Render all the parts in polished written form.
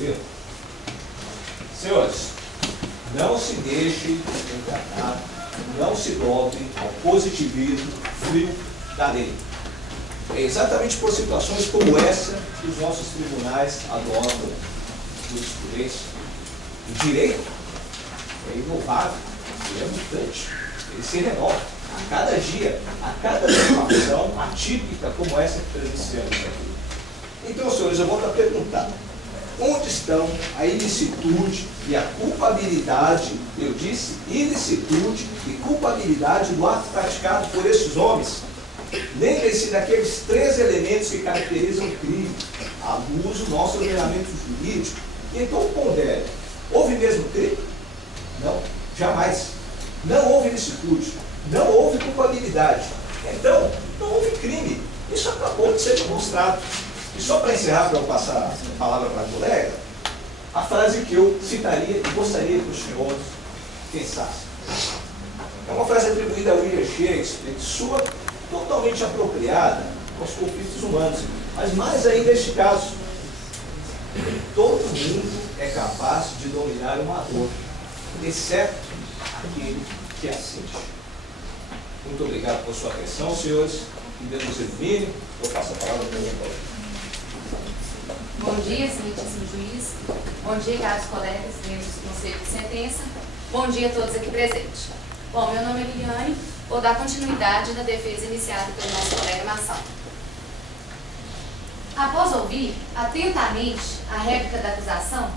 ler. Senhores, não se deixem enganar, não se dobrem ao positivismo frio da lei. É exatamente por situações como essa que os nossos tribunais adotam jurisprudência. O direito é inovável, ele é mutante, ele se renova a cada dia, a cada situação atípica como essa que presenciamos aqui. Então, senhores, eu volto a perguntar: onde estão a ilicitude e a culpabilidade, eu disse ilicitude e culpabilidade do ato praticado por esses homens? Lembrem-se daqueles 3 elementos que caracterizam o crime, abuso do nosso ordenamento jurídico. Então, pondere: houve mesmo crime? Não, jamais. Não houve ilicitude, não houve culpabilidade. Então, não houve crime. Isso acabou de ser demonstrado. E só para encerrar, para eu passar a palavra para a colega, a frase que eu citaria e gostaria que os senhores pensassem. É uma frase atribuída a William Shakespeare, que soa totalmente apropriada aos conflitos humanos, mas mais ainda neste caso: todo mundo é capaz de dominar uma dor, exceto aquele que assiste. Muito obrigado por sua atenção, senhores. Que Deus nos ilumine. Eu passo a palavra para o meu colega. Bom dia, excelentíssimo juiz. Bom dia, caros colegas, membros do Conselho de Sentença. Bom dia a todos aqui presentes. Bom, meu nome é Liliane. Vou dar continuidade na defesa iniciada pelo nosso colega Marçal. Após ouvir atentamente a réplica da acusação,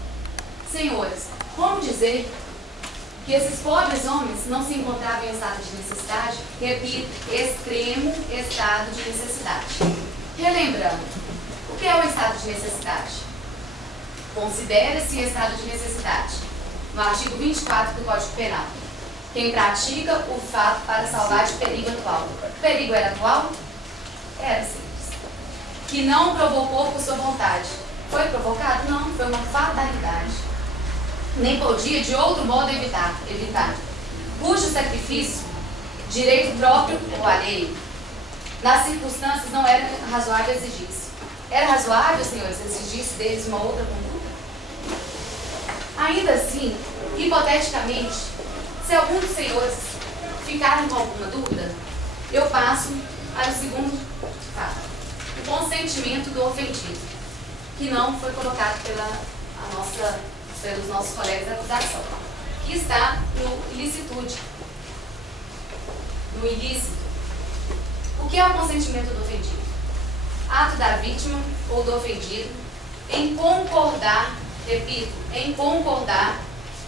senhores, como dizer que esses pobres homens não se encontravam em estado de necessidade? Repito, extremo estado de necessidade. Relembrando, o que é o estado de necessidade? Considera-se estado de necessidade, no artigo 24 do Código Penal, quem pratica o fato para salvar de perigo atual. O perigo era atual? Era simples. Que não provocou por sua vontade. Foi provocado? Não, foi uma fatalidade. Nem podia de outro modo evitar. Cujo sacrifício, direito próprio ou alheio, nas circunstâncias não era razoável exigir-se. Era razoável, senhores, exigir-se deles uma outra conduta? Ainda assim, hipoteticamente, se alguns dos senhores ficaram com alguma dúvida, eu passo para o segundo fato: o consentimento do ofendido, que não foi colocado pelos nossos colegas da acusação, que está no ilicitude, no ilícito. O que é o consentimento do ofendido? Ato da vítima ou do ofendido em concordar, repito, em concordar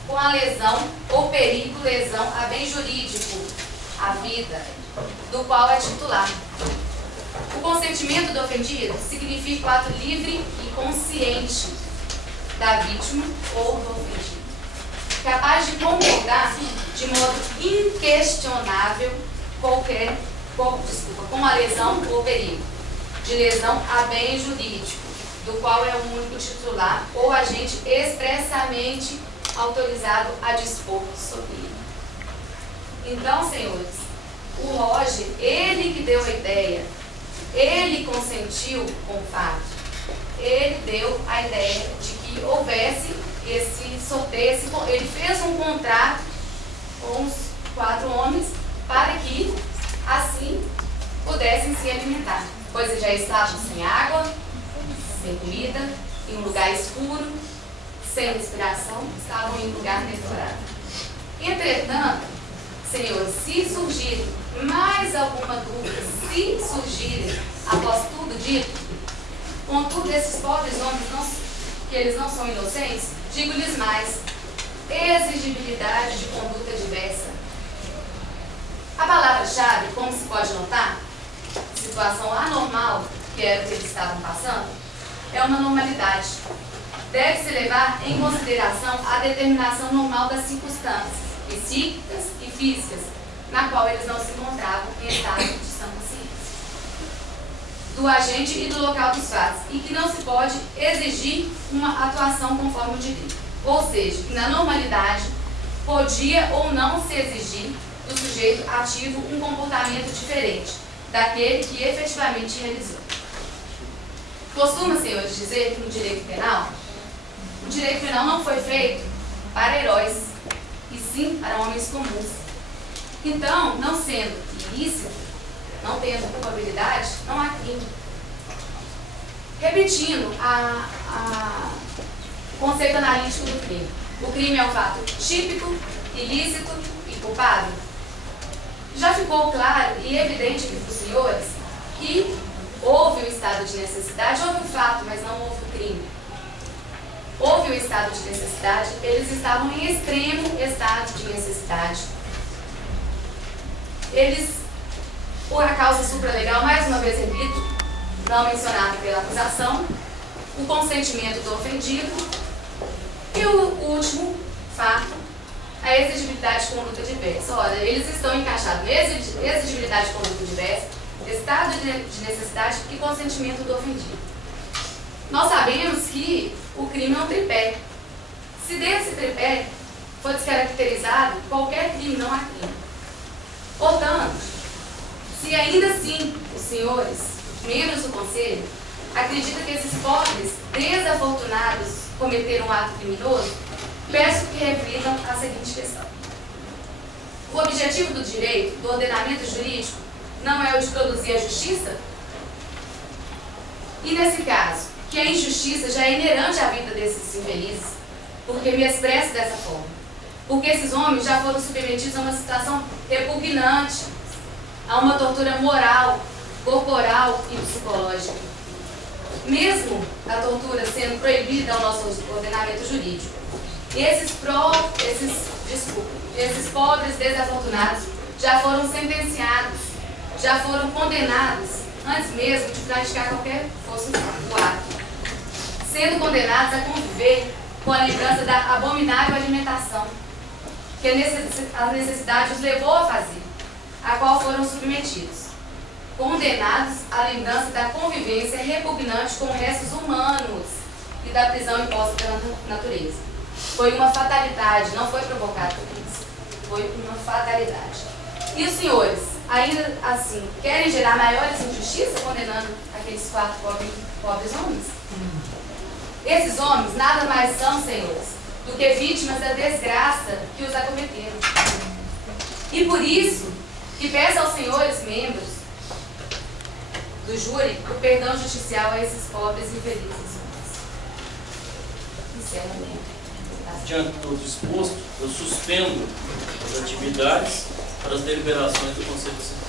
com a lesão ou perigo, lesão a bem jurídico, a vida, do qual é titular. O consentimento do ofendido significa o ato livre e consciente da vítima ou do ofendido, capaz de concordar de modo inquestionável com a lesão ou perigo, de lesão a bem jurídico, do qual é o único titular ou agente expressamente autorizado a dispor sobre ele. Então, senhores, o Roger, ele que deu a ideia, ele consentiu com o fato, ele deu a ideia de que houvesse esse sorteio, ele fez um contrato com os 4 homens para que assim pudessem se alimentar, pois eles já estavam sem água, sem comida, em um lugar escuro, sem respiração, estavam em um lugar deflorado. Entretanto, senhores, se surgir mais alguma dúvida, se surgirem após tudo dito, contudo esses pobres homens, que eles não são inocentes, digo-lhes mais: exigibilidade de conduta diversa. A palavra-chave, como se pode notar, situação anormal, que era o que eles estavam passando, é uma normalidade. Deve-se levar em consideração a determinação normal das circunstâncias, psíquicas e físicas, na qual eles não se encontravam em estado de sã consciência, do agente e do local dos fatos, e que não se pode exigir uma atuação conforme o direito. Ou seja, que na normalidade podia ou não se exigir do sujeito ativo um comportamento diferente daquele que efetivamente realizou. Costuma, senhores, dizer que no direito penal, foi feito para heróis, e sim para homens comuns. Então, não sendo ilícito, não tendo culpabilidade, não há crime. Repetindo o conceito analítico do crime. O crime é um fato típico, ilícito e culpável. Já ficou claro e evidente aqui para os senhores que houve o estado de necessidade, houve o fato, mas não houve o crime. Houve o estado de necessidade, eles estavam em extremo estado de necessidade. Eles, por a causa supralegal, mais uma vez repito, não mencionado pela acusação, o consentimento do ofendido e o último fato, a exigibilidade de conduta diversa. Ora, eles estão encaixados em exigibilidade de conduta diversa, estado de necessidade e consentimento do ofendido. Nós sabemos que o crime é um tripé. Se desse tripé for descaracterizado, qualquer crime não há crime. Portanto, se ainda assim os senhores, membros do Conselho, acreditam que esses pobres desafortunados cometeram um ato criminoso, peço que reflitam a seguinte questão. O objetivo do direito, do ordenamento jurídico, não é o de produzir a justiça? E nesse caso, que a injustiça já é inerente à vida desses infelizes, porque me expresso dessa forma. Porque esses homens já foram submetidos a uma situação repugnante, a uma tortura moral, corporal e psicológica. Mesmo a tortura sendo proibida ao nosso ordenamento jurídico. Esses pobres desafortunados já foram sentenciados, já foram condenados, antes mesmo de praticar qualquer fosse o ato. Sendo condenados a conviver com a lembrança da abominável alimentação que a necessidade os levou a fazer, a qual foram submetidos. Condenados à lembrança da convivência repugnante com restos humanos e da prisão imposta pela natureza. Foi uma fatalidade, não foi provocado por isso. Foi uma fatalidade. E os senhores, ainda assim, querem gerar maiores injustiças condenando aqueles 4 pobres homens? Esses homens nada mais são, senhores, do que vítimas da desgraça que os acometeram. E por isso que peço aos senhores membros do júri o perdão judicial a esses pobres e infelizes. Sinceramente. Diante do disposto, eu suspendo as atividades para as deliberações do Conselho de Sentença.